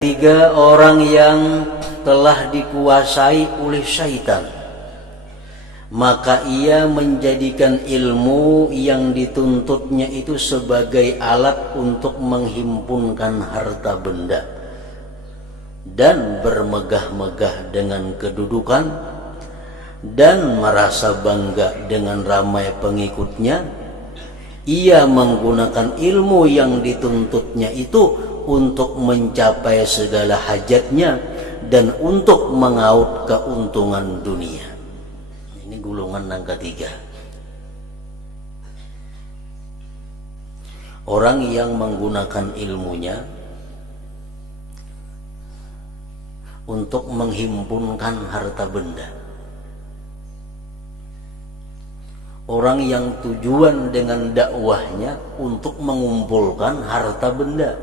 Tiga orang yang telah dikuasai oleh syaitan, maka ia menjadikan ilmu yang dituntutnya itu sebagai alat untuk menghimpunkan harta benda dan bermegah-megah dengan kedudukan dan merasa bangga dengan ramai pengikutnya. Ia menggunakan ilmu yang dituntutnya itu untuk mencapai segala hajatnya dan untuk mengaut keuntungan dunia. Ini golongan yang ketiga. Orang yang menggunakan ilmunya untuk menghimpunkan harta benda. Orang yang tujuan dengan dakwahnya untuk mengumpulkan harta benda,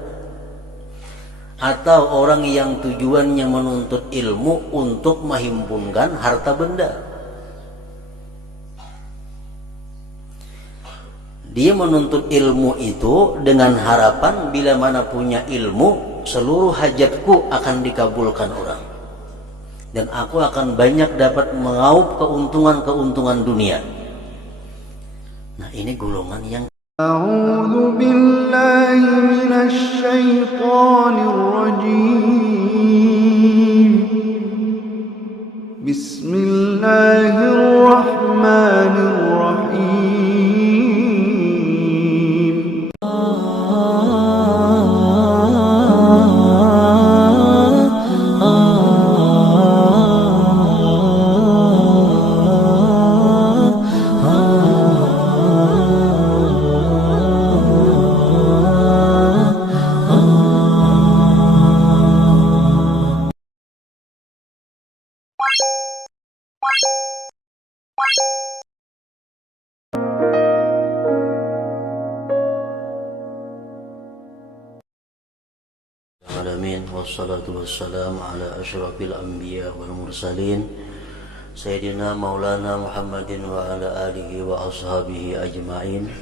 atau orang yang tujuannya menuntut ilmu untuk menghimpunkan harta benda. Dia menuntut ilmu itu dengan harapan bila mana punya ilmu, seluruh hajatku akan dikabulkan orang dan aku akan banyak dapat mengaup keuntungan dunia. Nah, ini golongan yang A'udzu billahi minasy syaithanir rajim. Bismillahirrahmanirrahim. Alamin, wassalatu wassalamu ala asyrafil anbiya wal mursalin Sayyidina Maulana Muhammadin wa ala alihi wa ashabihi ajma'in.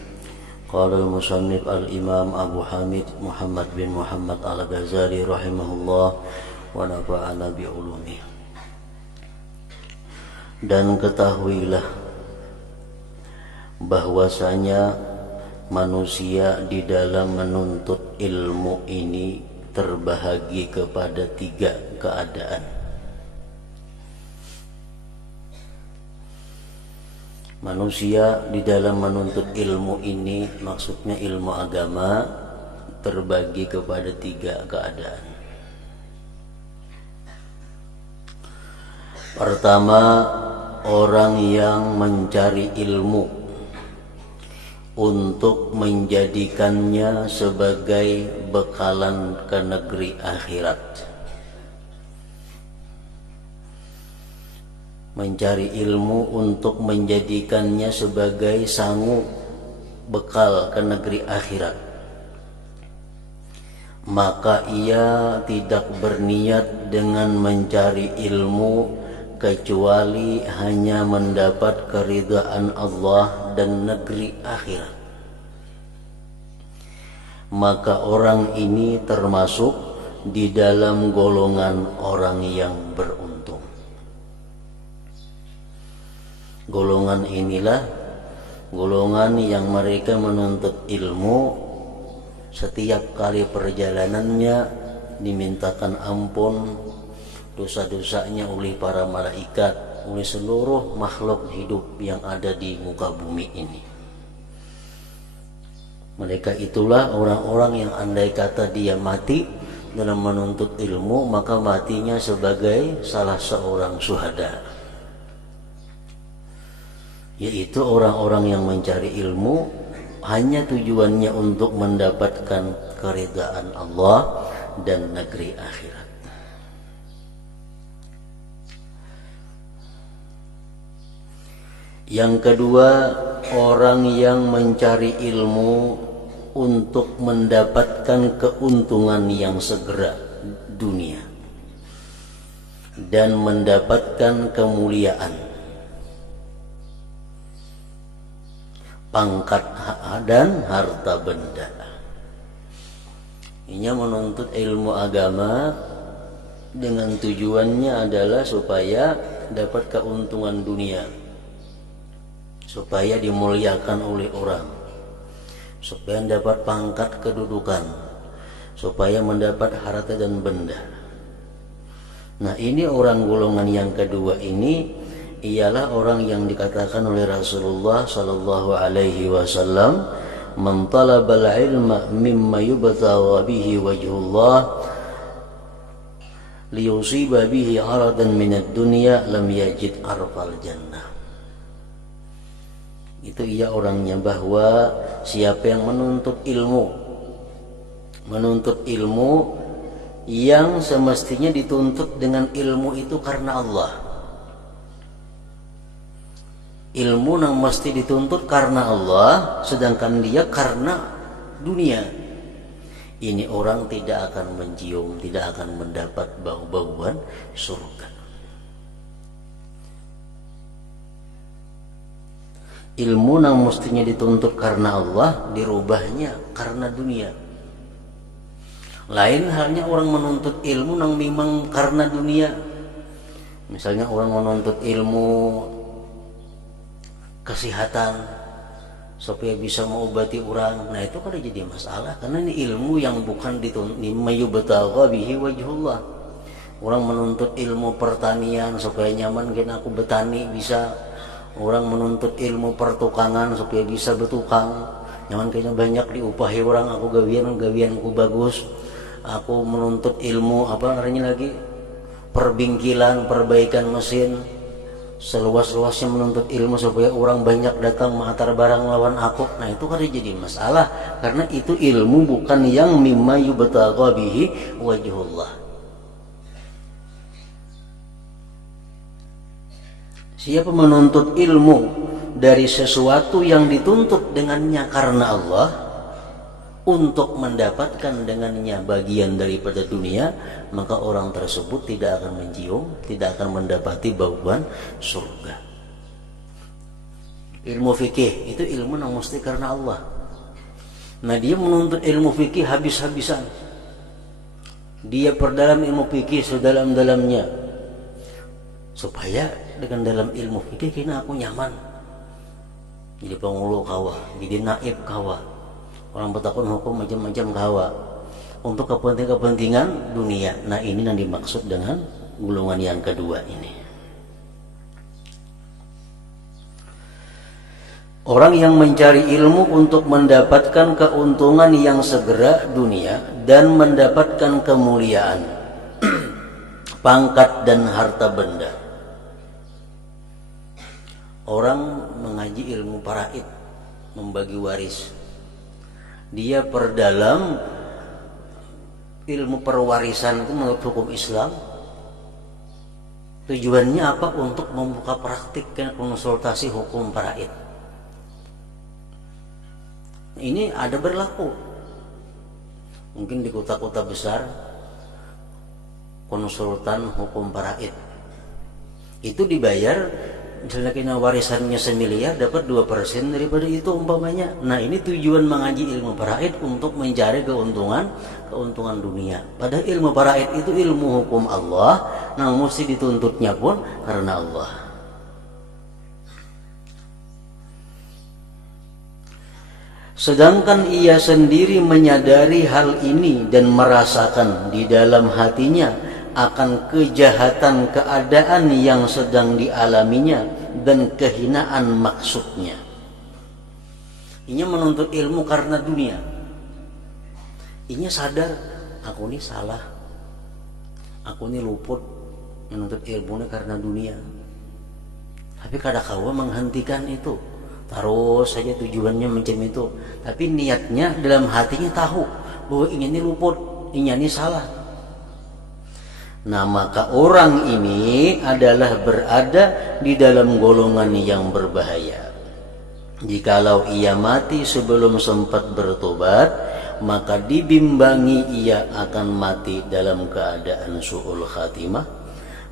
Qala al-musannif al-imam Abu Hamid Muhammad bin Muhammad al-Ghazali rahimahullah wa nafa'ana bi'ulumih. Dan ketahuilah bahwasanya manusia di dalam menuntut ilmu ini terbahagi kepada tiga keadaan. Manusia di dalam menuntut ilmu ini, maksudnya ilmu agama, terbagi kepada tiga keadaan. Pertama, orang yang mencari ilmu untuk menjadikannya sebagai bekalan ke negeri akhirat. Mencari ilmu untuk menjadikannya sebagai sangu bekal ke negeri akhirat. Maka ia tidak berniat dengan mencari ilmu kecuali hanya mendapat keridhaan Allah dan negeri akhirat. Maka orang ini termasuk di dalam golongan orang yang beruntung. Golongan inilah golongan yang mereka menuntut ilmu, setiap kali perjalanannya dimintakan ampun dosa-dosanya oleh para malaikat, oleh seluruh makhluk hidup yang ada di muka bumi ini. Mereka itulah orang-orang yang andai kata dia mati dalam menuntut ilmu, maka matinya sebagai salah seorang syuhada, yaitu orang-orang yang mencari ilmu hanya tujuannya untuk mendapatkan keridhaan Allah dan negeri akhirat. Yang kedua, orang yang mencari ilmu untuk mendapatkan keuntungan yang segera dunia dan mendapatkan kemuliaan, pangkat dan harta benda. Ia menuntut ilmu agama dengan tujuannya adalah supaya dapat keuntungan dunia, supaya dimuliakan oleh orang, supaya dapat pangkat kedudukan, supaya mendapat harta dan benda. Nah, ini orang golongan yang kedua ini ialah orang yang dikatakan oleh Rasulullah sallallahu alaihi wasallam, "Man talabal ilma mimma yubtagha bihi wajhullah liyusiba bihi 'aradan minad dunya lam yajid arfal jannah." Itu ia orangnya, bahwa siapa yang menuntut ilmu yang semestinya dituntut dengan ilmu itu karena Allah, ilmu yang mesti dituntut karena Allah, sedangkan dia karena dunia, ini orang tidak akan mencium, tidak akan mendapat bau-bauan surga. Ilmu yang mestinya dituntut karena Allah dirubahnya karena dunia. Lain halnya orang menuntut ilmu yang memang karena dunia. Misalnya orang menuntut ilmu kesehatan supaya bisa mengobati orang, nah itu kan jadi masalah, karena ini ilmu yang bukan dituntut mayubtagha bihi wajhullah. Orang menuntut ilmu pertanian supaya nyaman kena aku betani bisa. Orang menuntut ilmu pertukangan supaya bisa bertukang, nyaman kayaknya banyak diupahi orang, aku gawianku bagus. Aku menuntut ilmu apa namanya lagi, perbingkilan, perbaikan mesin, seluas-luasnya menuntut ilmu supaya orang banyak datang mengantar barang lawan aku. Nah itu kan jadi masalah, karena itu ilmu bukan yang mimma yubtagha bihi wajhullah. Siapa menuntut ilmu dari sesuatu yang dituntut dengannya karena Allah untuk mendapatkan dengannya bagian daripada dunia, maka orang tersebut tidak akan mencium, tidak akan mendapati bauan surga. Ilmu fikih itu ilmu yang mesti karena Allah. Nah, dia menuntut ilmu fikih habis-habisan, dia perdalam ilmu fikih sedalam-dalamnya, supaya dengan dalam ilmu fikih kena aku nyaman jadi pengulu kawa, jadi naib kawa, orang bertakun hukum macam-macam kawa, untuk kepentingan dunia. Nah ini yang dimaksud dengan golongan yang kedua ini. Orang yang mencari ilmu untuk mendapatkan keuntungan yang segera dunia dan mendapatkan kemuliaan, pangkat dan harta benda. Orang mengaji ilmu faraid, membagi waris, dia perdalam ilmu perwarisan itu menurut hukum Islam. Tujuannya apa? Untuk membuka praktik dan konsultasi hukum faraid. Ini ada berlaku mungkin di kota-kota besar, konsultan hukum faraid itu dibayar, misalnya kena warisannya 1 miliar dapat 2% daripada itu umpamanya. Nah ini tujuan mengaji ilmu faraid untuk mencari keuntungan dunia. Padahal ilmu faraid itu ilmu hukum Allah, nah mesti dituntutnya pun karena Allah. Sedangkan ia sendiri menyadari hal ini dan merasakan di dalam hatinya akan kejahatan keadaan yang sedang dialaminya dan kehinaan maksudnya. Inya menuntut ilmu karena dunia. Inya sadar, aku ini salah, aku ini luput menuntut ilmu karena dunia. Tapi kadang-kadang menghentikan itu, terus saja tujuannya macam itu. Tapi niatnya dalam hatinya tahu bahwa ini luput, ini salah. Nah maka orang ini adalah berada di dalam golongan yang berbahaya. Jikalau ia mati sebelum sempat bertobat, maka dibimbangi ia akan mati dalam keadaan su'ul khatimah.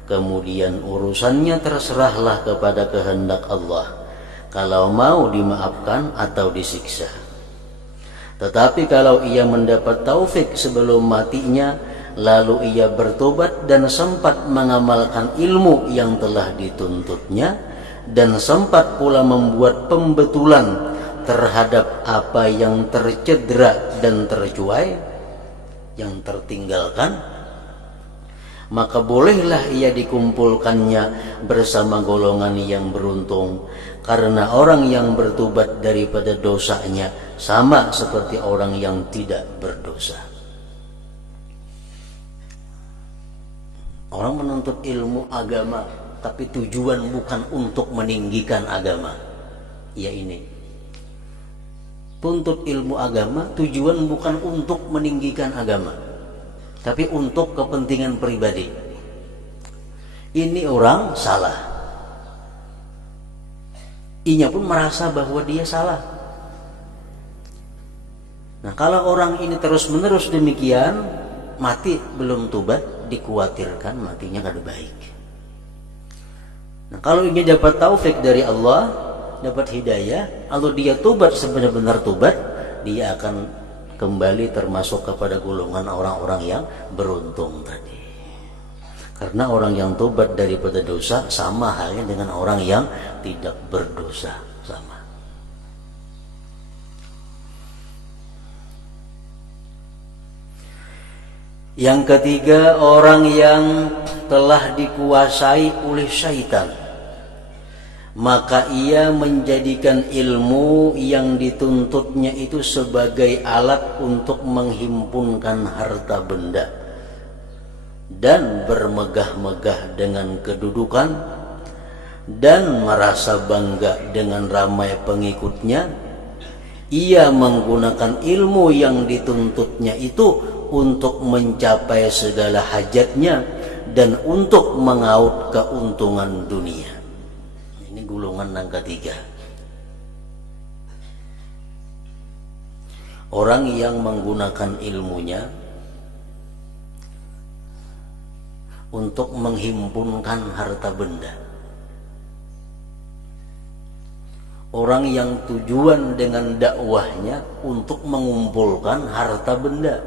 Kemudian urusannya terserahlah kepada kehendak Allah, kalau mau dimaafkan atau disiksa. Tetapi kalau ia mendapat taufik sebelum matinya, lalu ia bertobat dan sempat mengamalkan ilmu yang telah dituntutnya, dan sempat pula membuat pembetulan terhadap apa yang tercedera dan tercuai, yang tertinggalkan, maka bolehlah ia dikumpulkannya bersama golongan yang beruntung, karena orang yang bertobat daripada dosanya sama seperti orang yang tidak berdosa. Orang menuntut ilmu agama, tapi tujuan bukan untuk meninggikan agama. Ya ini, tuntut ilmu agama tujuan bukan untuk meninggikan agama, tapi untuk kepentingan pribadi. Ini orang salah, inya pun merasa bahwa dia salah. Nah, kalau orang ini terus-menerus demikian, mati belum tobat, dikhawatirkan matinya kada baik. Nah, kalau ini dapat taufik dari Allah, dapat hidayah, kalau dia tobat sebenar-benar tobat, dia akan kembali termasuk kepada golongan orang-orang yang beruntung tadi. Karena orang yang tobat daripada dosa sama halnya dengan orang yang tidak berdosa, sama. Yang ketiga, orang yang telah dikuasai oleh syaitan, maka ia menjadikan ilmu yang dituntutnya itu sebagai alat untuk menghimpunkan harta benda dan bermegah-megah dengan kedudukan dan merasa bangga dengan ramai pengikutnya. Ia menggunakan ilmu yang dituntutnya itu untuk mencapai segala hajatnya dan untuk mengaut keuntungan dunia. Ini golongan yang ketiga. Orang yang menggunakan ilmunya untuk menghimpunkan harta benda. Orang yang tujuan dengan dakwahnya untuk mengumpulkan harta benda.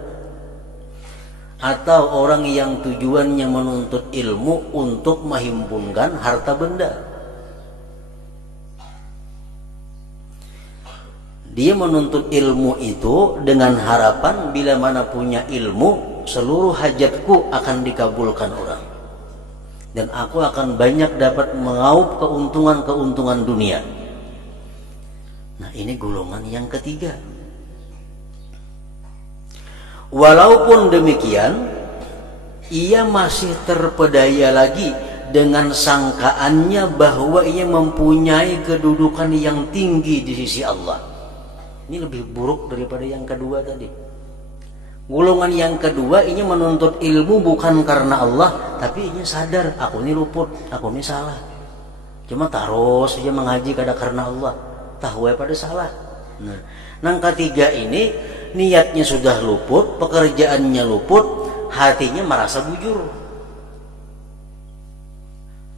Atau orang yang tujuannya menuntut ilmu untuk menghimpunkan harta benda. Dia menuntut ilmu itu dengan harapan bila mana punya ilmu, seluruh hajatku akan dikabulkan orang, dan aku akan banyak dapat mengaup keuntungan-keuntungan dunia. Nah, ini golongan yang ketiga. Walaupun demikian, ia masih terpedaya lagi dengan sangkaannya bahwa ia mempunyai kedudukan yang tinggi di sisi Allah. Ini lebih buruk daripada yang kedua tadi. Golongan yang kedua, ini menuntut ilmu bukan karena Allah, tapi ini sadar, aku ini luput, aku ini salah. Cuma terus saja mengaji kada karena Allah, tahu pada salah. Nah, yang ketiga ini niatnya sudah luput, pekerjaannya luput, hatinya merasa bujur.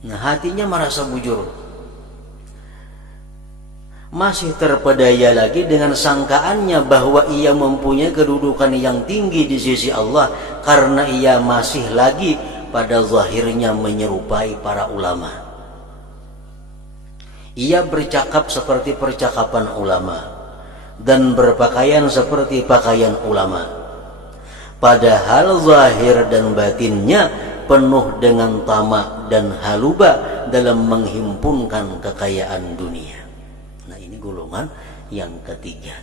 Nah, hatinya merasa bujur. Masih terpedaya lagi dengan sangkaannya bahwa ia mempunyai kedudukan yang tinggi di sisi Allah, karena ia masih lagi pada zahirnya menyerupai para ulama. Ia bercakap seperti percakapan ulama dan berpakaian seperti pakaian ulama, padahal zahir dan batinnya penuh dengan tamak dan haluba dalam menghimpunkan kekayaan dunia. Nah, ini golongan yang ketiga.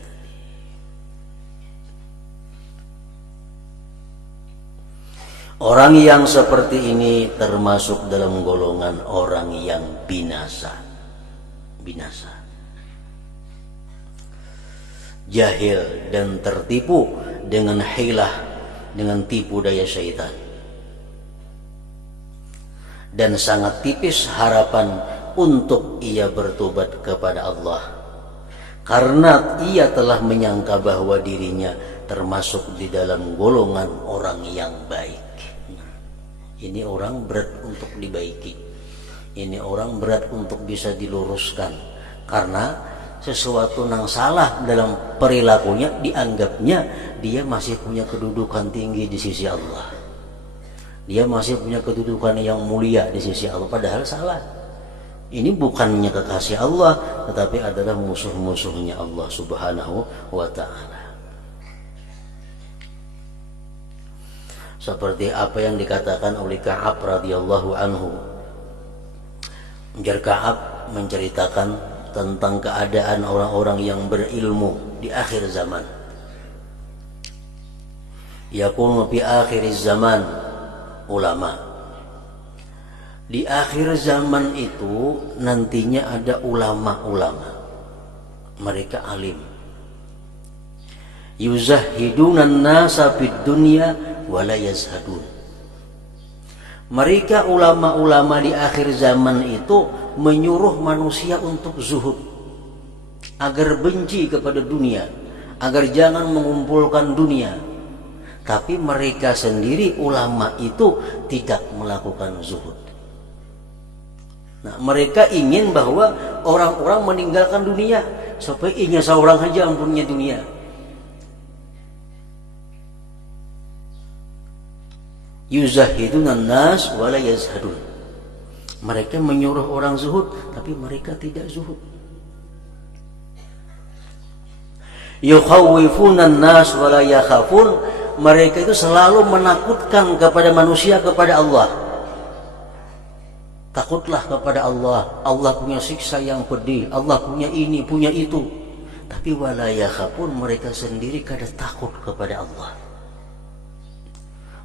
Orang yang seperti ini termasuk dalam golongan orang yang binasa. Jahil dan tertipu dengan hilah, dengan tipu daya syaitan, dan sangat tipis harapan untuk ia bertobat kepada Allah, karena ia telah menyangka bahwa dirinya termasuk di dalam golongan orang yang baik. Ini orang berat untuk dibaiki, ini orang berat untuk bisa diluruskan, karena sesuatu yang salah dalam perilakunya, dianggapnya dia masih punya kedudukan tinggi di sisi Allah. Dia masih punya kedudukan yang mulia di sisi Allah, padahal salah. Ini bukannya kekasih Allah, tetapi adalah musuh-musuhnya Allah Subhanahu wa ta'ala. Seperti apa yang dikatakan oleh Ka'ab radhiyallahu anhu. Jar Ka'ab menceritakan tentang keadaan orang-orang yang berilmu di akhir zaman. Yakunu fi akhir zaman ulama. Di akhir zaman itu nantinya ada ulama-ulama. Mereka alim. Yuzahidunan nasa fid dunya wa la yazhadun. Mereka ulama-ulama di akhir zaman itu menyuruh manusia untuk zuhud, agar benci kepada dunia, agar jangan mengumpulkan dunia. Tapi mereka sendiri ulama itu tidak melakukan zuhud. Nah, mereka ingin bahwa orang-orang meninggalkan dunia supaya ingin seorang saja yang punya dunia. Yuzahidunan nas wa la yazhadun. Mereka menyuruh orang zuhud, tapi mereka tidak zuhud. Yukhawwifunan nas wa la yakhafun. Mereka itu selalu menakutkan kepada manusia kepada Allah. Takutlah kepada Allah. Allah punya siksa yang pedih. Allah punya ini, punya itu. Tapi wala yakhafun, mereka sendiri kada takut kepada Allah.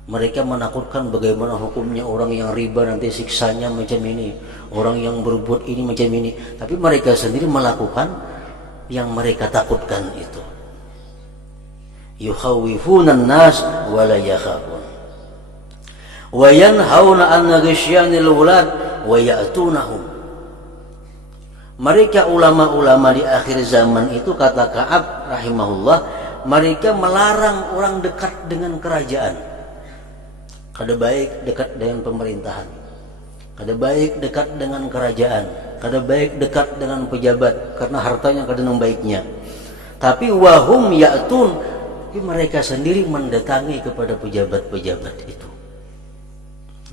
Mereka menakutkan bagaimana hukumnya orang yang riba nanti siksanya macam ini, orang yang berbuat ini macam ini. Tapi mereka sendiri melakukan yang mereka takutkan itu. Yukhawwifunan nas wa la yakhafun. Wa yanhauna an ghishyanil ulad wa ya'tunahum. Mereka ulama-ulama di akhir zaman itu, kata Ka'ab rahimahullah, mereka melarang orang dekat dengan kerajaan. Kada baik dekat dengan pemerintahan, kada baik dekat dengan kerajaan, kada baik dekat dengan pejabat karena hartanya kada nang baiknya. Tapi wahum ya'tun, mereka sendiri mendatangi kepada pejabat-pejabat itu.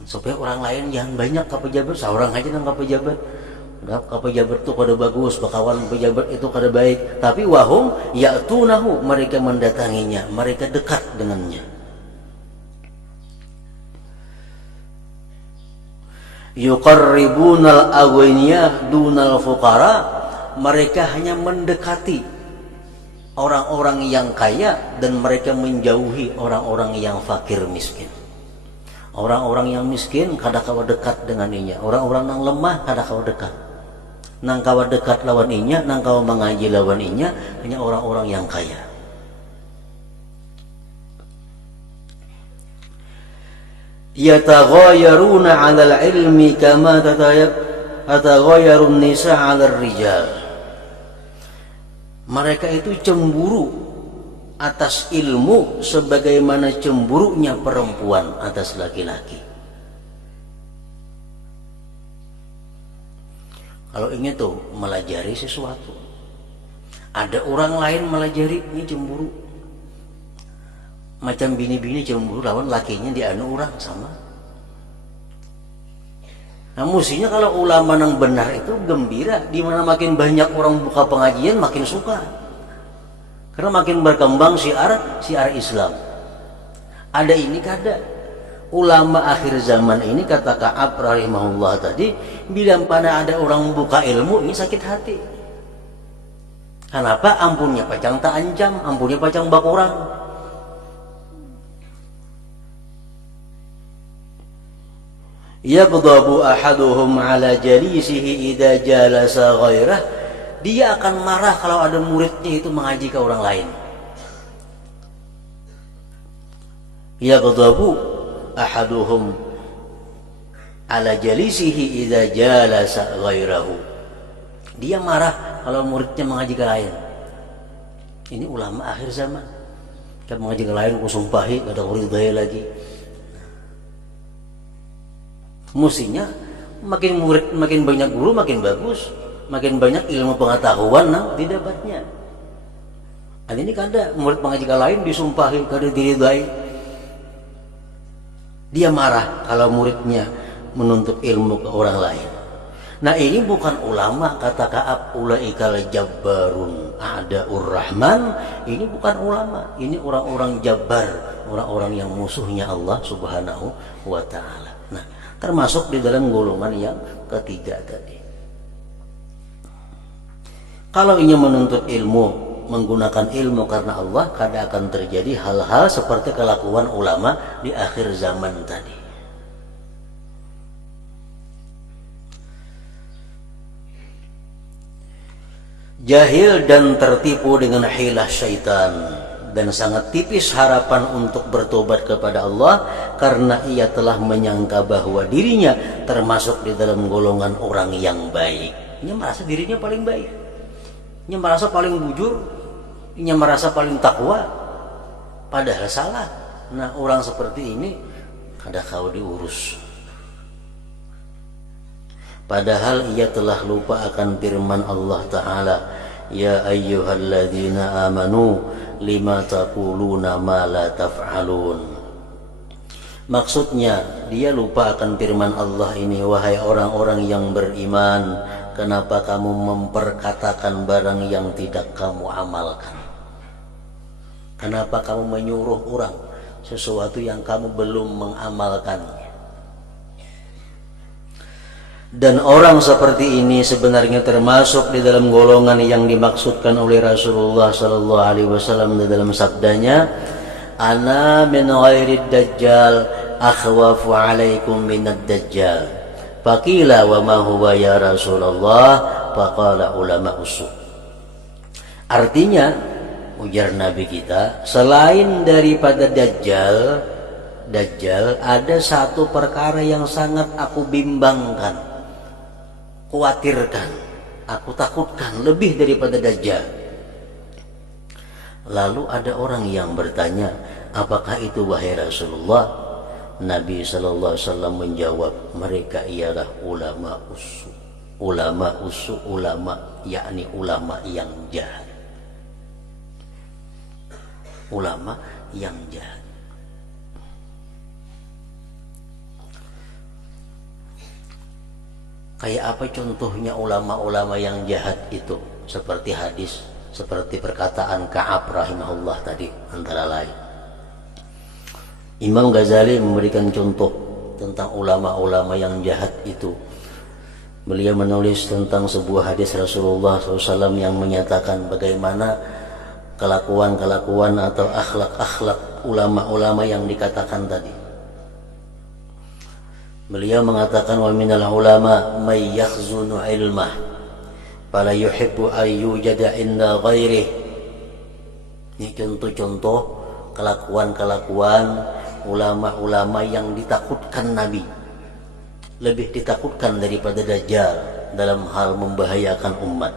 Supaya orang lain jangan banyak ke pejabat, seorang aja nang ke pejabat. Udah ke pejabat itu kada bagus, bakawan pejabat itu kada baik. Tapi wahum ya'tunahu, mereka mendatanginya, mereka dekat dengannya. Yuqarribunal aghniya dunal fuqara, mereka hanya mendekati orang-orang yang kaya dan mereka menjauhi orang-orang yang fakir miskin. Orang-orang yang miskin kada kawa dekat dengan inya, orang-orang yang lemah kada kawa dekat. Nang kawa dekat lawan inya, nang kawa mengaji lawan inya hanya orang-orang yang kaya. Yataghayaruna 'alal ilmi kama tataghayarun nisa 'alal rijal. Mereka itu cemburu atas ilmu sebagaimana cemburunya perempuan atas laki-laki. Kalau ingin tuh melajari sesuatu, ada orang lain melajari, ini cemburu. Macam bini-bini cemburu lawan lakinya dianu orang sama. Nah, mestinya kalau ulama yang benar itu gembira, di mana makin banyak orang buka pengajian makin suka. Karena makin berkembang syiar Islam. Ada ini kada. Ulama akhir zaman ini, kata Ka'ab rahimahullah tadi, bila pada ada orang buka ilmu ini sakit hati. Kenapa? Ampunnya pacang tak ancam, ampunnya pacang bakurang. Yagdabu ahaduhum ala jalisihi idza jalasa ghairah. Dia akan marah kalau ada muridnya itu mengaji ke orang lain. Yagdabu ahaduhum ala jalisihi idza jalasa ghairahu. Dia marah kalau muridnya mengaji ke lain. Ini ulama akhir zaman. Kan mengaji ke lain ku sumpahi kada ridai lagi. Mestinya makin murid, makin banyak guru makin bagus. makin banyak ilmu pengetahuan didapatnya. Dan ini kada murid pengajian lain disumpahi kada diridai. Dia marah kalau muridnya menuntut ilmu ke orang lain. Nah ini bukan ulama, kata Ka'ab, ulaikal jabbarun a'daur rahman. Ini bukan ulama, ini orang-orang jabbar, orang-orang yang musuhnya Allah subhanahu wa ta'ala. Nah termasuk di dalam golongan yang ketiga tadi. Kalau ingin menuntut ilmu, menggunakan ilmu karena Allah, kadang akan terjadi hal-hal seperti kelakuan ulama di akhir zaman tadi. Jahil dan tertipu dengan hilah syaitan, dan sangat tipis harapan untuk bertobat kepada Allah karena ia telah menyangka bahwa dirinya termasuk di dalam golongan orang yang baik. Ia merasa dirinya paling baik, ia merasa paling bujur, ia merasa paling takwa, padahal salah. Nah orang seperti ini kada kau diurus, padahal ia telah lupa akan firman Allah Ta'ala, ya ayyuhalladzina amanu lima taquluna ma la taf'alun. Maksudnya dia lupa akan firman Allah ini, wahai orang-orang yang beriman, kenapa kamu memperkatakan barang yang tidak kamu amalkan? Kenapa kamu menyuruh orang sesuatu yang kamu belum mengamalkannya? Dan orang seperti ini sebenarnya termasuk di dalam golongan yang dimaksudkan oleh Rasulullah sallallahu alaihi wasallam di dalam sabdanya, ana min ghairid dajjal akhwafu alaikum minad dajjal. Faqila wa ma huwa ya Rasulullah? Faqala ulama usul. Artinya ujar Nabi kita, selain daripada Dajjal ada satu perkara yang sangat aku bimbangkan, khawatirkan, aku takutkan lebih daripada Dajjal. Lalu ada orang yang bertanya, apakah itu wahai Rasulullah? Nabi sallallahu alaihi wasallam menjawab, mereka ialah ulama usu. Ulama usu, ulama yakni ulama yang jahat. Ulama yang jahat. Kayak apa contohnya ulama-ulama yang jahat itu? Seperti hadis, seperti perkataan Ka'ab rahimahullah tadi antara lain. Imam Ghazali memberikan contoh tentang ulama-ulama yang jahat itu. Beliau menulis tentang sebuah hadis Rasulullah SAW yang menyatakan bagaimana kelakuan-kelakuan atau akhlak-akhlak ulama-ulama yang dikatakan tadi. Beliau mengatakan, wa minal ulama may yakhzunu ilmah fala yuhibbu an yujada inda ghairih. Ini contoh-contoh kelakuan-kelakuan ulama-ulama yang ditakutkan Nabi, lebih ditakutkan daripada Dajjal dalam hal membahayakan umat.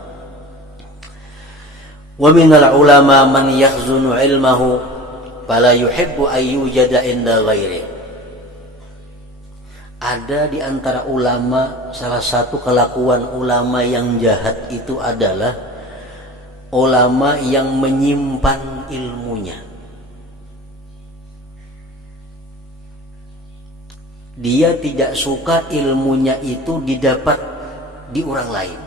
Wa minal ulama man yakhzunu ilmahu fala yuhibbu an yujada inda ghairih. Ada di antara ulama, salah satu kelakuan ulama yang jahat itu adalah ulama yang menyimpan ilmunya. Dia tidak suka ilmunya itu didapat di orang lain.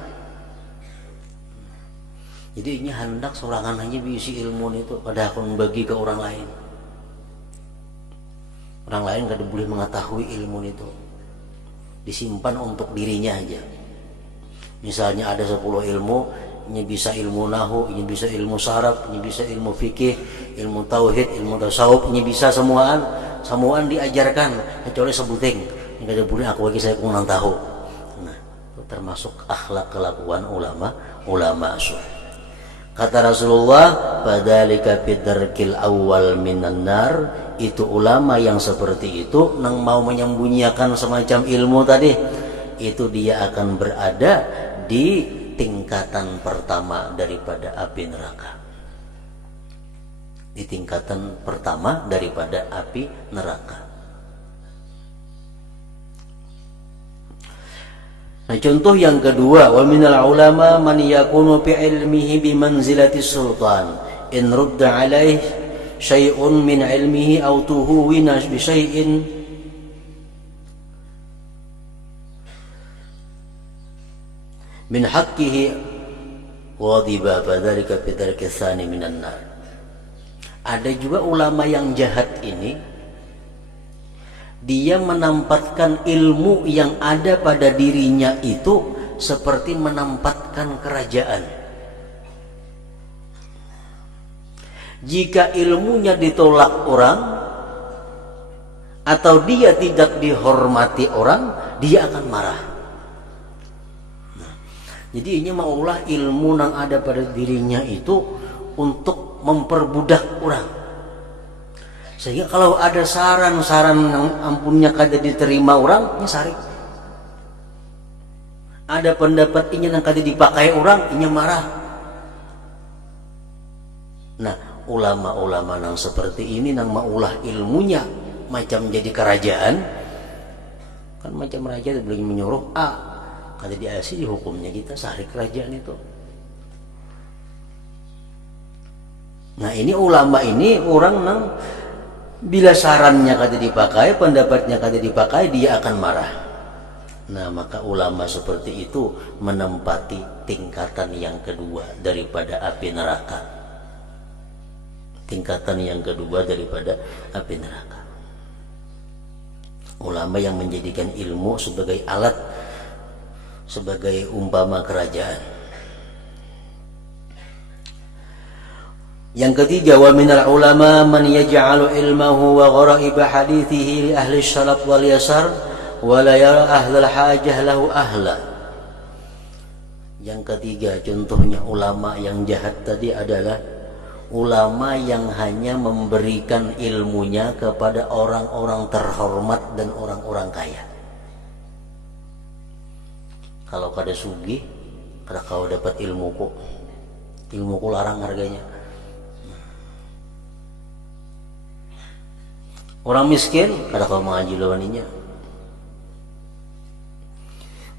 Jadi ini hendak sorangan aja bisi ilmu itu pada akan bagi ke orang lain. Orang lain kada boleh mengetahui ilmu itu, disimpan untuk dirinya aja. Misalnya ada 10 ilmu, ini bisa ilmu nahu, ini bisa ilmu saraf, ini bisa ilmu fikih, ilmu tauhid, ilmu tasawuf, ini bisa semuaan diajarkan kecuali sebuting. Ini kada boleh aku bagi saya kurang tahu. Nah, itu termasuk akhlak kelakuan ulama sunnah. Kata Rasulullah, fadzalika bidarkil awal minan nar. Itu ulama yang seperti itu nang mau menyembunyikan semacam ilmu tadi, itu dia akan berada di tingkatan pertama daripada api neraka. Di tingkatan pertama daripada api neraka. Nah, contoh yang kedua, wa minal ulama man yakunu fi ilmihi bi manzilati sultan in rudda alaih syai'un min ilmihi aw tuhuwina bi syai'in min haqqihi ghadiba fadzalika fi tarki tsani minan nar. Ada juga ulama yang jahat ini, dia menempatkan ilmu yang ada pada dirinya itu seperti menempatkan kerajaan. Jika ilmunya ditolak orang atau dia tidak dihormati orang, dia akan marah. Jadi ini maulah ilmu yang ada pada dirinya itu untuk memperbudak orang. Sehingga kalau ada saran-saran yang ampunnya kada diterima orang, ini sarik. Ada pendapat ini yang kada dipakai orang, ini marah. Nah, ulama-ulama yang seperti ini yang maulah ilmunya macam jadi kerajaan, kan macam raja boleh menyuruh kada diasi hukumnya kita sarik kerajaan itu. Nah, ini ulama ini orang yang bila sarannya kada dipakai, pendapatnya kada dipakai, dia akan marah. Nah, maka ulama seperti itu menempati tingkatan yang kedua daripada api neraka. Tingkatan yang kedua daripada api neraka. Ulama yang menjadikan ilmu sebagai alat, sebagai umpama kerajaan. Yang ketiga, wa minal ulama man yaj'alu ilmahu wa gharaib hadithihi li ahli syarab wal yasar wa la yara ahlal hajah lahu ahla. Yang ketiga, contohnya ulama yang jahat tadi adalah ulama yang hanya memberikan ilmunya kepada orang-orang terhormat dan orang-orang kaya. Kalau kada sugih, kada kau dapat ilmuku larang harganya. Orang miskin kada kau mengaji lawaninya.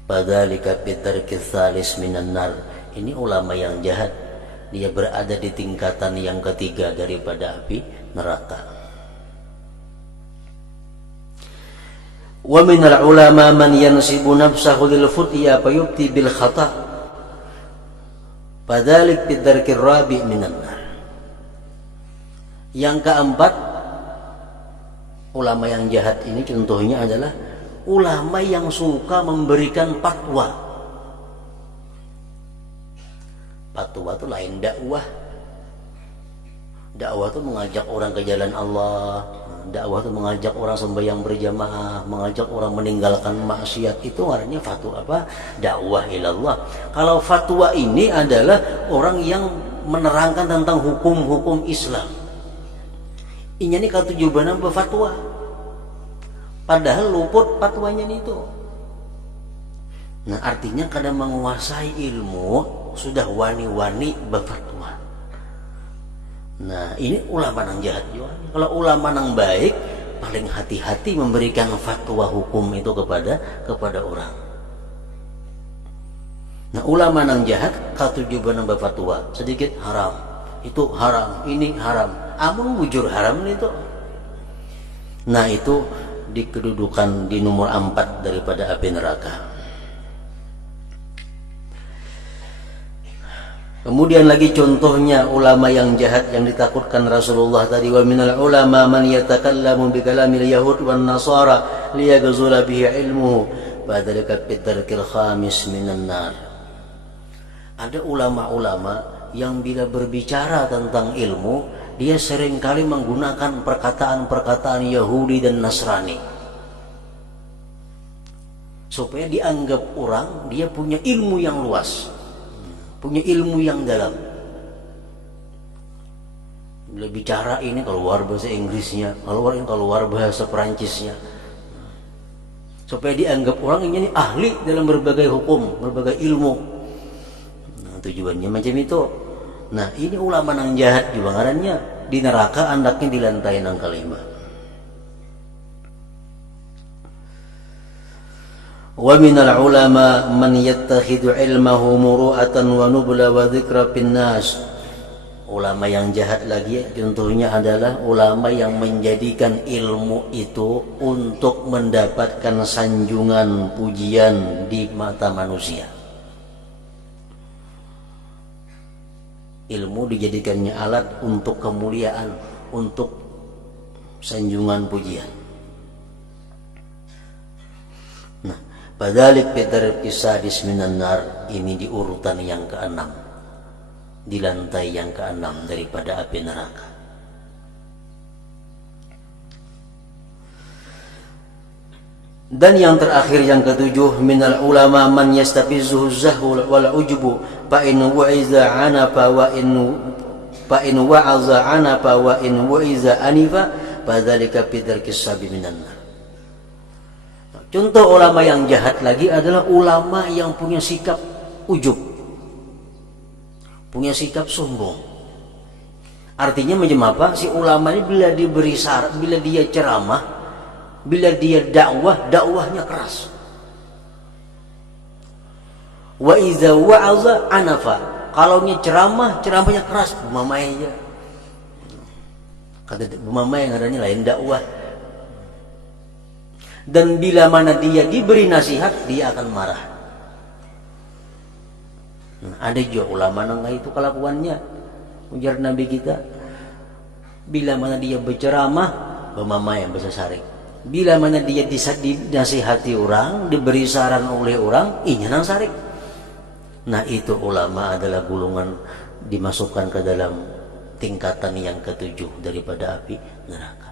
Fadzalika bitarki tsalis minan nar. Ini ulama yang jahat, dia berada di tingkatan yang ketiga daripada api neraka. Wa minal ulama man yansibu nafsahu lil futya fayubti bil khata. Fadzalik bitarki rabi minan nar. Yang keempat, ulama yang jahat ini contohnya adalah ulama yang suka memberikan fatwa. Fatwa itu lain dakwah. Dakwah itu mengajak orang ke jalan Allah. Dakwah itu mengajak orang sembahyang berjamaah, mengajak orang meninggalkan maksiat. Itu artinya fatwa apa? Dakwah ilallah. Kalau fatwa ini adalah orang yang menerangkan tentang hukum-hukum Islam. Inya ini kalau tujuannya berfatwa, padahal luput fatwanya itu. Nah, artinya kadang menguasai ilmu sudah wani-wani berfatwa. Nah, ini ulama yang jahat juga. Kalau ulama yang baik, paling hati-hati memberikan fatwa hukum itu kepada orang. Nah, ulama yang jahat kalau tujuannya berfatwa sedikit haram, itu haram, ini haram. Amun bujur haram itu. Nah, itu dikedudukan di nomor 4 daripada api neraka. Kemudian lagi contohnya ulama yang jahat yang ditakutkan Rasulullah tadi, wa minal ulama man yatakallamu bi kalamil yahud wan nasara liyaghzula bihi ilmuhu fadzalika bitarkil khamis minan nar. Ada ulama-ulama yang bila berbicara tentang ilmu, dia seringkali menggunakan perkataan-perkataan Yahudi dan Nasrani supaya dianggap orang dia punya ilmu yang luas, punya ilmu yang dalam. Bila bicara ini keluar bahasa Inggrisnya, keluar bahasa Perancisnya, supaya dianggap orang ini ahli dalam berbagai hukum, berbagai ilmu. Nah, tujuannya macam itu. Nah, ini ulama yang jahat juga ngarannya, di neraka andaknya di lantai yang kelima. Wa minal ulama man yattakhidhu ilmahu muru'atan wa nubla wa dzikra pinnas. Ulama yang jahat lagi contohnya adalah ulama yang menjadikan ilmu itu untuk mendapatkan sanjungan pujian di mata manusia. Ilmu dijadikannya alat untuk kemuliaan, untuk sanjungan pujian. Nah, padalik Peter kisah di Seminar ini di urutan yang ke-6, di lantai yang ke-6 daripada api neraka. Dan yang terakhir yang ke-7, minal ulama man yastafizuhu zahul wal ujubu fa in wa'iza anafa wa in wa'aza anafa wa in wa'iza anifa fadzalika bidarkis sabi minan nar. Contoh ulama yang jahat lagi adalah ulama yang punya sikap ujub, punya sikap sombong. Artinya macam apa? Si ulama ini bila diberi syarat, bila dia ceramah, bila dia dakwah, dakwahnya keras. Wa iza wa'aza anafa. Kalau nya ceramah, ceramahnya keras, bumamai aja. Kata bumamai yang adanya lain dakwah. Dan bila mana dia diberi nasihat, dia akan marah. Nah, ada juga ulama nang itu kelakuannya. Ujar Nabi kita, bila mana dia berceramah, bumamai yang bahasa Sarik. Bila mana dia dinasihati orang, diberi saran oleh orang, inya nang sarik. Nah, itu ulama adalah golongan dimasukkan ke dalam tingkatan yang ke-7 daripada api neraka.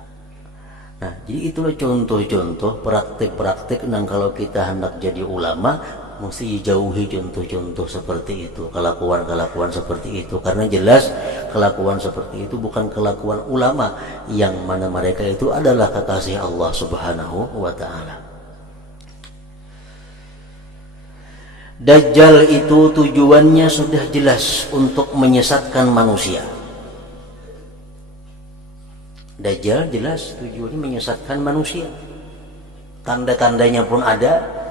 Nah, jadi itulah contoh-contoh praktik-praktik nang kalau kita hendak jadi ulama mesti jauhi contoh-contoh seperti itu, kelakuan-kelakuan seperti itu, karena jelas kelakuan seperti itu bukan kelakuan ulama yang mana mereka itu adalah kekasih Allah Subhanahu wa taala. Dajjal itu tujuannya sudah jelas untuk menyesatkan manusia. Dajjal jelas tujuannya menyesatkan manusia. Tanda-tandanya pun ada.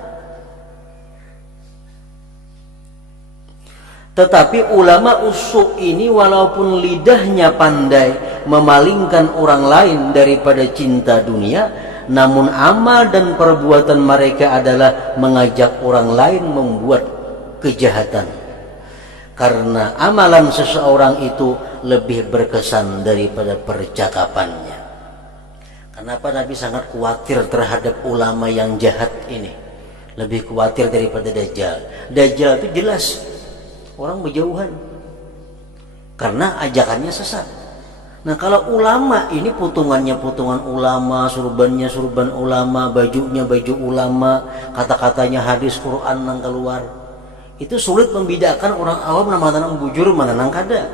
Tetapi ulama usuk ini walaupun lidahnya pandai memalingkan orang lain daripada cinta dunia, namun amal dan perbuatan mereka adalah mengajak orang lain membuat kejahatan. Karena amalan seseorang itu lebih berkesan daripada percakapannya. Kenapa Nabi sangat khawatir terhadap ulama yang jahat ini? Lebih khawatir daripada Dajjal. Dajjal itu jelas orang berjauhan karena ajakannya sesat. Nah, kalau ulama ini potongannya potongan ulama, surbannya surban ulama, bajunya baju ulama, kata-katanya hadis Quran nang keluar, itu sulit membedakan orang awam mana nang bujur mana nang kada.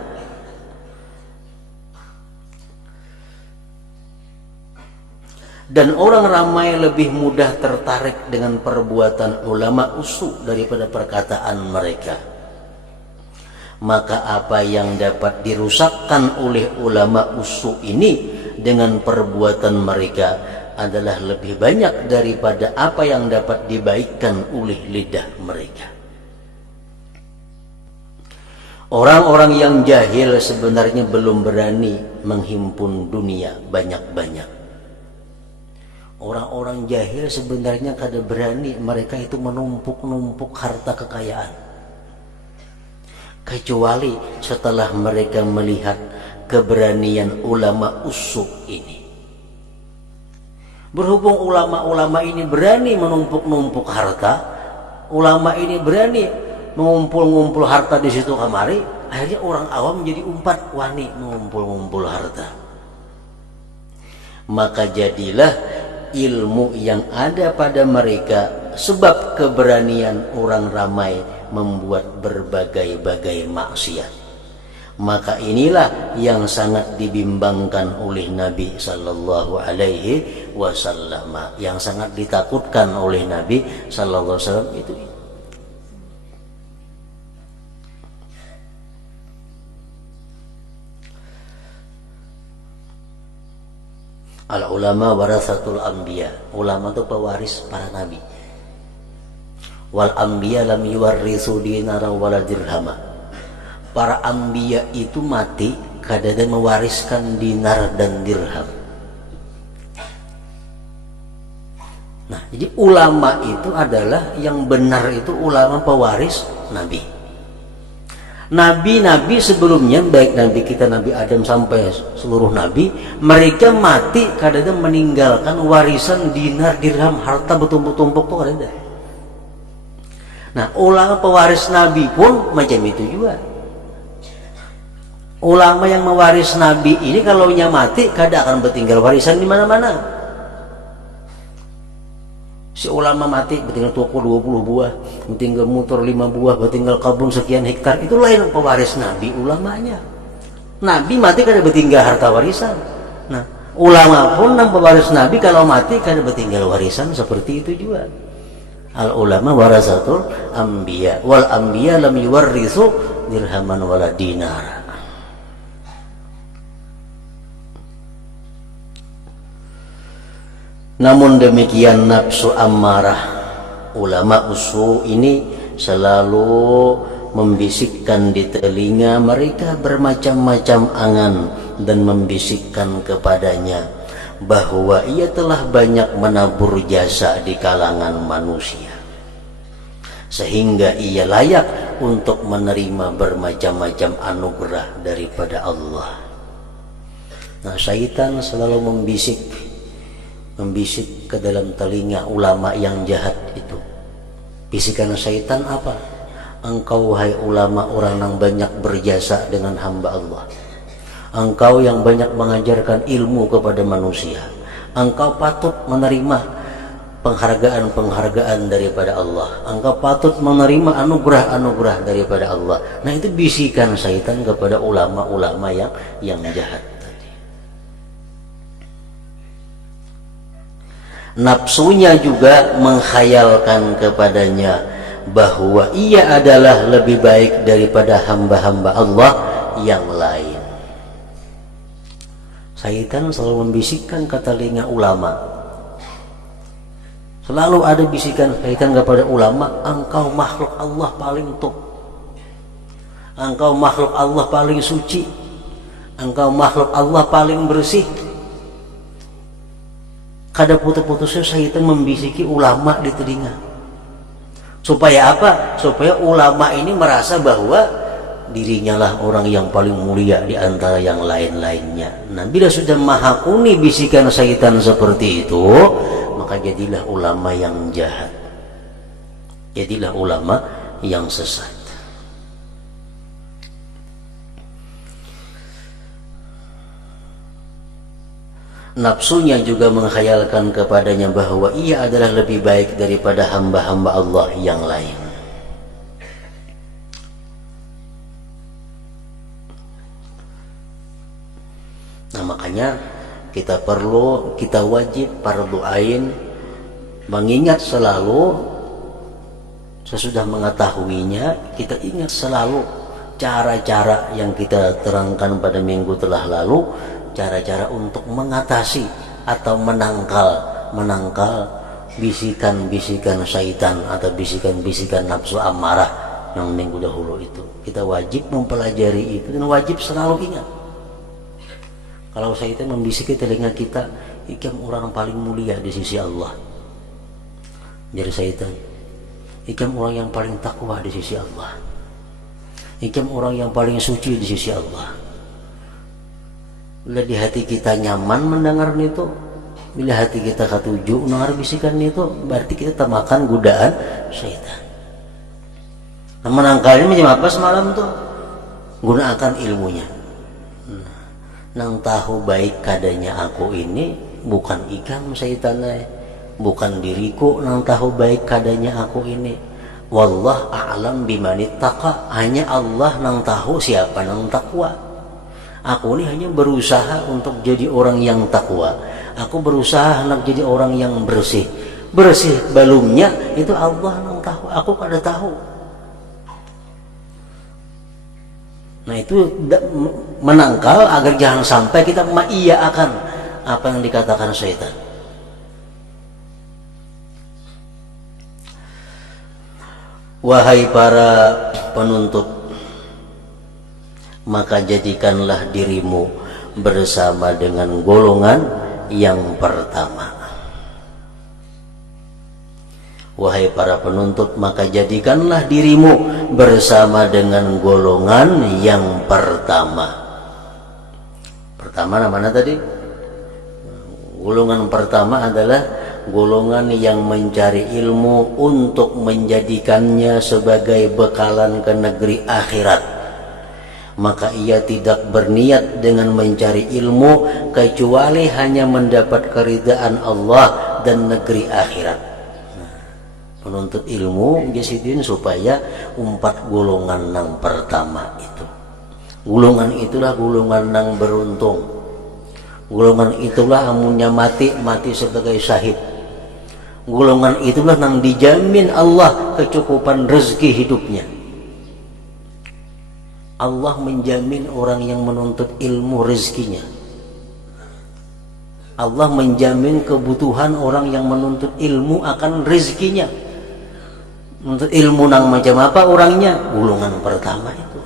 Dan orang ramai lebih mudah tertarik dengan perbuatan ulama usuk daripada perkataan mereka. Maka apa yang dapat dirusakkan oleh ulama usuk ini dengan perbuatan mereka adalah lebih banyak daripada apa yang dapat dibaikkan oleh lidah mereka. Orang-orang yang jahil sebenarnya belum berani menghimpun dunia banyak-banyak. Orang-orang jahil sebenarnya kada berani mereka itu menumpuk-numpuk harta kekayaan. Kecuali setelah mereka melihat keberanian ulama usuk ini. Berhubung ulama-ulama ini berani menumpuk-numpuk harta, ulama ini berani mengumpul-ngumpul harta di situ kemari, akhirnya orang awam menjadi umpat wani mengumpul-ngumpul harta. Maka jadilah ilmu yang ada pada mereka sebab keberanian orang ramai membuat berbagai-bagai maksiat. Maka inilah yang sangat dibimbangkan oleh Nabi sallallahu alaihi wasallam, yang sangat ditakutkan oleh Nabi sallallahu alaihi wasallam itu. Al ulama warasatul anbiya. Ulama itu pewaris para nabi. Wal anbiya lam yuwarrisu dinara wala dirhama. Para anbiya itu mati kadada mewariskan dinar dan dirham. Nah, jadi ulama itu adalah yang benar itu ulama pewaris nabi. Nabi-nabi sebelumnya, baik nabi kita Nabi Adam sampai seluruh nabi, mereka mati kadada meninggalkan warisan dinar dirham, harta bertumpuk-tumpuk tuh kadada. Nah, ulama pewaris nabi pun macam itu juga. Ulama yang mewaris nabi ini kalau nya mati kada akan bertinggal warisan di mana-mana. Si ulama mati bertinggal toko 20 buah, bertinggal motor 5 buah, bertinggal kebun sekian hektar, itu lain pewaris nabi ulamanya. Nabi mati kada bertinggal harta warisan. Nah, ulama pun dan pewaris nabi kalau mati kada bertinggal warisan, seperti itu juga. Al ulama warasatul anbiya wal anbiya lam yuwarrisu dirhaman wala dinar. Namun demikian nafsu ammarah, ulama usul ini selalu membisikkan di telinga mereka bermacam-macam angan dan membisikkan kepadanya bahwa ia telah banyak menabur jasa di kalangan manusia sehingga ia layak untuk menerima bermacam-macam anugerah daripada Allah. Nah, syaitan selalu membisik ke dalam telinga ulama yang jahat itu. Bisikan syaitan apa? Engkau wahai ulama, orang yang banyak berjasa dengan hamba Allah. Engkau yang banyak mengajarkan ilmu kepada manusia. Engkau patut menerima penghargaan-penghargaan daripada Allah. Engkau patut menerima anugerah-anugerah daripada Allah. Nah, itu bisikan syaitan kepada ulama-ulama yang jahat. Nafsunya juga menghayalkan kepadanya bahwa ia adalah lebih baik daripada hamba-hamba Allah yang lain. Syaitan selalu membisikkan ke telinga ulama. Selalu ada bisikan syaitan kepada ulama, engkau makhluk Allah paling top. Engkau makhluk Allah paling suci. Engkau makhluk Allah paling bersih. Kada putus-putusnya syaitan membisiki ulama di telinga. Supaya apa? Supaya ulama ini merasa bahwa dirinya lah orang yang paling mulia di antara yang lain-lainnya. Nah, bila sudah mahakuni bisikan syaitan seperti itu, maka jadilah ulama yang jahat. Jadilah ulama yang sesat. Nafsunya juga menghayalkan kepadanya bahwa ia adalah lebih baik daripada hamba-hamba Allah yang lain. Nah, makanya kita wajib fardu ain mengingat selalu, sesudah mengetahuinya kita ingat selalu cara-cara yang kita terangkan pada minggu telah lalu, cara-cara untuk mengatasi atau menangkal bisikan-bisikan syaitan atau bisikan-bisikan nafsu amarah yang minggu dahulu itu. Kita wajib mempelajari itu dan wajib selalu ingat. Kalau syaitan membisiki telinga kita, ikam orang paling mulia di sisi Allah. Jadi syaitan, ikam orang yang paling takwa di sisi Allah. Ikam orang yang paling suci di sisi Allah. Bila di hati kita nyaman mendengar itu, bila hati kita ketujuh mendengar bisikan itu, berarti kita termakan godaan syaitan. Nah, menangkalnya macam apa semalam tuh? Gunakan ilmunya. Nang tahu baik kadanya aku ini bukan ikam syaitannya, bukan diriku nang tahu baik kadanya aku ini. Wallah a'lam bimanittaqa, hanya Allah nang tahu siapa nang takwa. Aku ini hanya berusaha untuk jadi orang yang takwa. Aku berusaha untuk jadi orang yang bersih. Bersih belumnya itu Allah yang tahu. Aku kada tahu. Nah, itu menangkal agar jangan sampai kita mengiyakan apa yang dikatakan syaitan. Wahai para penuntut, maka jadikanlah dirimu bersama dengan golongan yang pertama. Wahai para penuntut, maka jadikanlah dirimu bersama dengan golongan yang pertama. Pertama mana tadi? Golongan pertama adalah golongan yang mencari ilmu untuk menjadikannya sebagai bekalan ke negeri akhirat. Maka ia tidak berniat dengan mencari ilmu kecuali hanya mendapat keridaan Allah dan negeri akhirat. Menuntut ilmu jasidin supaya 4 golongan yang pertama itu. Golongan itulah golongan yang beruntung. Golongan itulah amunnya mati sebagai syahid. Golongan itulah yang dijamin Allah kecukupan rezeki hidupnya. Allah menjamin orang yang menuntut ilmu rezekinya. Allah menjamin kebutuhan orang yang menuntut ilmu akan rezekinya. Menuntut ilmu nang macam apa orangnya? Golongan pertama itu.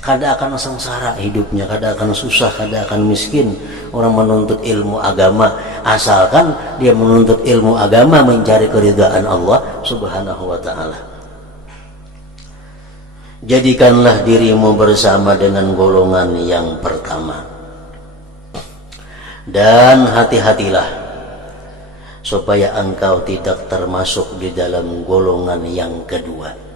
Kada akan sengsara hidupnya, kada akan susah, kada akan miskin. Orang menuntut ilmu agama, asalkan dia menuntut ilmu agama mencari keridhaan Allah Subhanahu wa ta'ala. Jadikanlah dirimu bersama dengan golongan yang pertama, dan hati-hatilah supaya engkau tidak termasuk di dalam golongan yang kedua.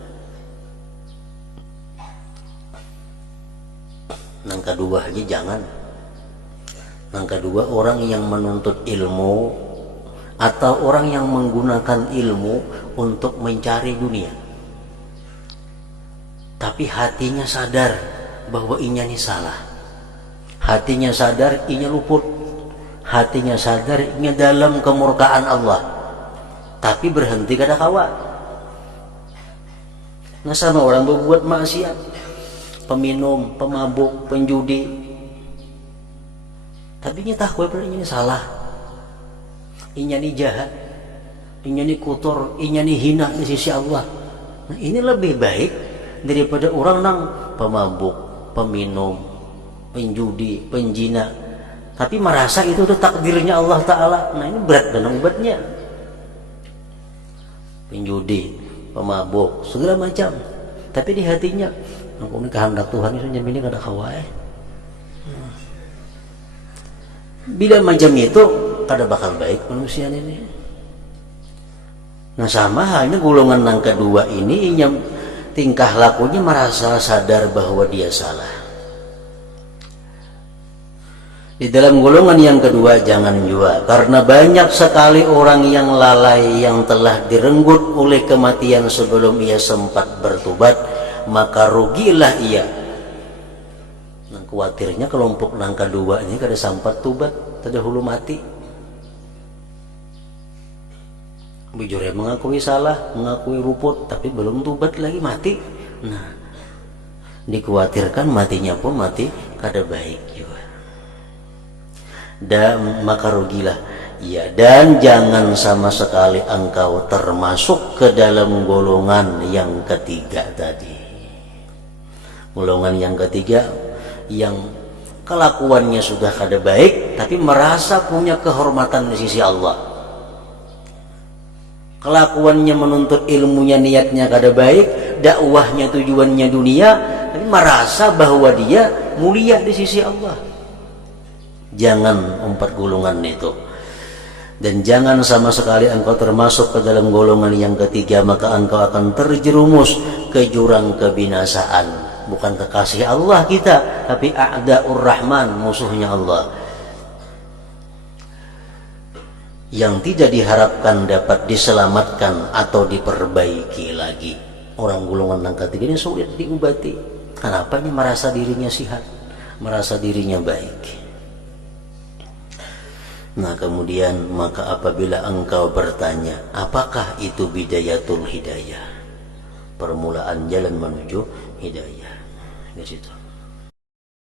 Yang kedua aja jangan. Yang kedua, orang yang menuntut ilmu atau orang yang menggunakan ilmu untuk mencari dunia, tapi hatinya sadar bahwa inya ini salah. Hatinya sadar inya luput. Hatinya sadar inya dalam kemurkaan Allah, tapi berhenti kada kawa. Nah, sama orang berbuat maksiat, peminum, pemabuk, penjudi, tapi inya tahu bahwa inya ini salah, inya ini jahat, inya ini kotor, inya ini hina di sisi Allah. Nah, ini lebih baik daripada orang nang pemabuk, peminum, penjudi, penjina, tapi merasa itu takdirnya Allah Ta'ala. Nah, ini berat dan obatnya. Penjudi, pemabuk, segala macam, tapi di hatinya aku ini kehendak Tuhan itu nyamini kada kawai. Bila macam itu kada bakal baik manusia ini. Nah, sama halnya golongan yang kedua ini, yang tingkah lakunya merasa sadar bahwa dia salah. Di dalam golongan yang kedua jangan juga, karena banyak sekali orang yang lalai yang telah direnggut oleh kematian sebelum ia sempat bertobat, maka rugilah ia. Nah, khawatirnya kelompok yang kedua ini kada sempat tobat, tada hulu mati. Bujurnya mengakui salah, mengakui ruput, tapi belum tobat lagi mati. Nah, dikhawatirkan matinya pun mati kada baik juga. Dan maka rugilah ia, dan jangan sama sekali engkau termasuk ke dalam golongan yang ketiga tadi. Golongan yang ketiga yang kelakuannya sudah kada baik tapi merasa punya kehormatan di sisi Allah. Kelakuannya menuntut ilmunya, niatnya kada baik, dakwahnya tujuannya dunia, tapi merasa bahwa dia mulia di sisi Allah. Jangan 4 golongan itu. Dan jangan sama sekali engkau termasuk ke dalam golongan yang ketiga, maka engkau akan terjerumus ke jurang kebinasaan. Bukan kekasih Allah kita, tapi a'da'ur rahman, musuhnya Allah, yang tidak diharapkan dapat diselamatkan atau diperbaiki lagi. Orang golongan yang ketiga ini sulit diobati. Kenapa? Ini merasa dirinya sihat, merasa dirinya baik. Nah, kemudian maka apabila engkau bertanya, apakah itu bidayatul hidayah, permulaan jalan menuju hidayah, di situ.